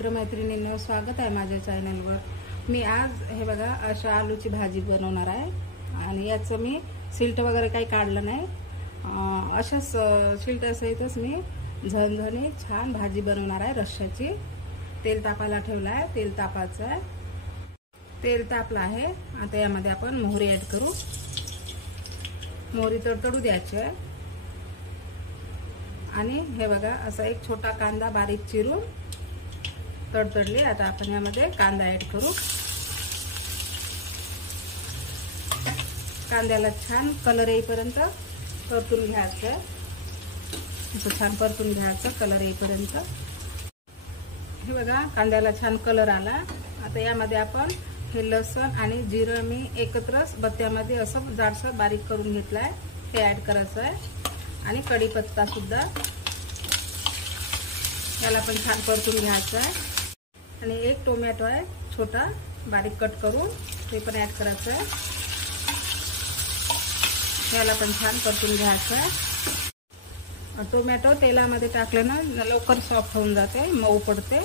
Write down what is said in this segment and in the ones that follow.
मित्रमैत्रिणींनो, स्वागत आहे माझ्या चॅनलवर। मी आज हे बघा अशा आलूची भाजी बनवणार आहे आणि याचं मी सिल्ट वगैरे काही काढलं नाही। अशाच सिल्ट सहितच मी झणझणीत छान भाजी बनवणार आहे रश्श्याची। तेल तापायला ठेवलं आहे, तेल तापायचं आहे। तेल तापलं आहे, आता यामध्ये आपण मोहरी ऍड करू। मोहरी तडतडू द्यायची आहे आणि हे बघा असा एक छोटा कांदा बारीक चिरून तडतडली। आता आपण यामध्ये कांदा ऍड करू। कांद्याला छान कलर येईपर्यंत परतून घ्यायचं, असं छान परतून घ्यायचं कलर येईपर्यंत। हे बघा कांद्याला छान कलर आला। आता यामध्ये आपण हे लसूण आणि जिरं मी एकत्रच बत्त्यामध्ये असं जाडसर बारीक करून घेतलाय, हे ऍड करायचं आहे। आणि कढीपत्ता सुद्धा याला पण छान परतून घ्यायचं आहे। आणि एक टोमॅटो आहे छोटा बारीक कट करून, ते पण ऍड करायचं आहे। याला पण छान परतून घ्यायचं आहे। टोमॅटो तेलामध्ये टाकल्यानं लवकर सॉफ्ट होऊन जाते, मऊ पडते।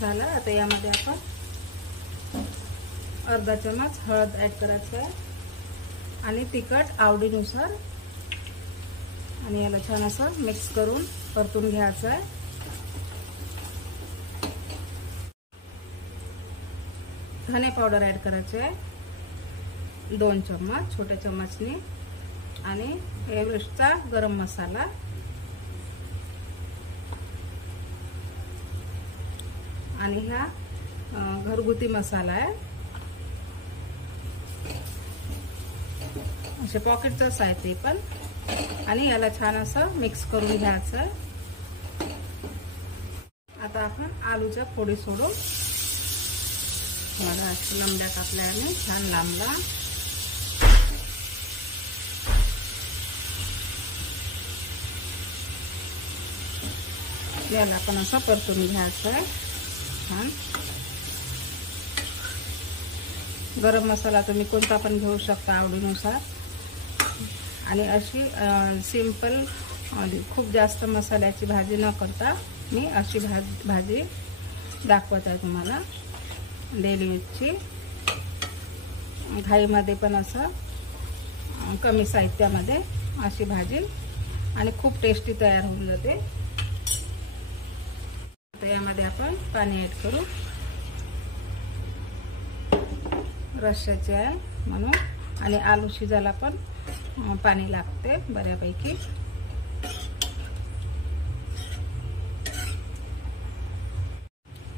झालं, आता यामध्ये आपण अर्धा चमच हळद ऍड करायचं आहे आणि तिखट आवडीनुसार। आणि याला छान असं मिक्स करून परतून घ्यायचं आहे। धने पावडर ऍड करायचे आहे 2 चम्मच छोट्या चम्मचनी। आणि एव्हरेस्टचा गरम मसाला आणि हा घरगुती मसाला आहे, असे पॉकेटच आहे ते पण। आणि याला छान असं मिक्स करून घ्यायचं। आता आपण आलूच्या फोडी सोडू। मला असं लंब्या कापल्याने छान लांबला। याला आपण असं परतून घ्यायचं आहे छान। गरम मसाला तुम्ही कोणता पण घेऊ शकता आवडीनुसार। आणि अशी सिंपल खूप जास्त मसाल्याची भाजी न करता मी अशी भाजी दाखवत आहे तुम्हाला डेली यूजची। घाईमध्ये पण असं कमी साहित्यामध्ये अशी भाजी आणि खूप टेस्टी तयार होऊन जाते। आता यामध्ये आपण पाणी ऍड करू, रश्श्याचे आहे म्हणून। आणि आलू शिजायला पण पाणी लागते बऱ्यापैकी।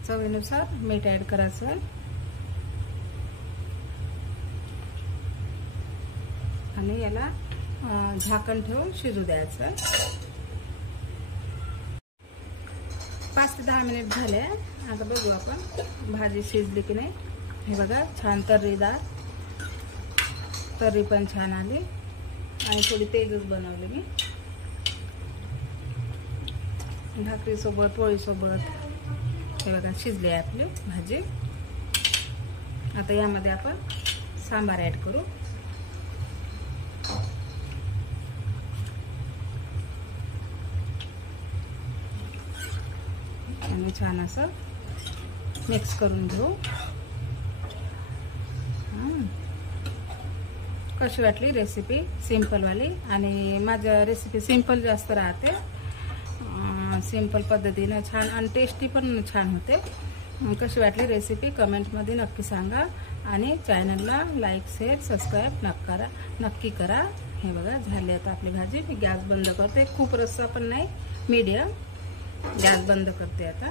चवीनुसार मीठ ऍड करायचं आहे आणि याला झाकण ठेवून शिजू द्यायचं आहे। 5 ते 10 मिनिट झाले। आता बघू आपण भाजी शिजली की नाही। हे बघा छान तर्रीदार, तर्री पण छान आली आणि थोडी तेजच बनवली मी भाकरी सोबत पोळी सोबत। हे बघा शिजली आहे आपली भाजी। आता यामध्ये आपण सांबार ऍड करू। आणि छान असं मिक्स करून घेऊ। कशी वाटली रेसिपी सिंपलवाली? आणि माझ्या रेसिपी सिंपल जास्त राहते, सिंपल पद्धतीने छान आणि टेस्टी पण छान होते। कशी वाटली रेसिपी कमेंटमध्ये नक्की सांगा आणि चॅनलला लाईक शेअर सबस्क्राईब नक्की करा। हे बघा झाली आता आपली भाजी। मी गॅस बंद करते, खूप रस्सा पण नाही, मीडियम गॅस बंद करते आता।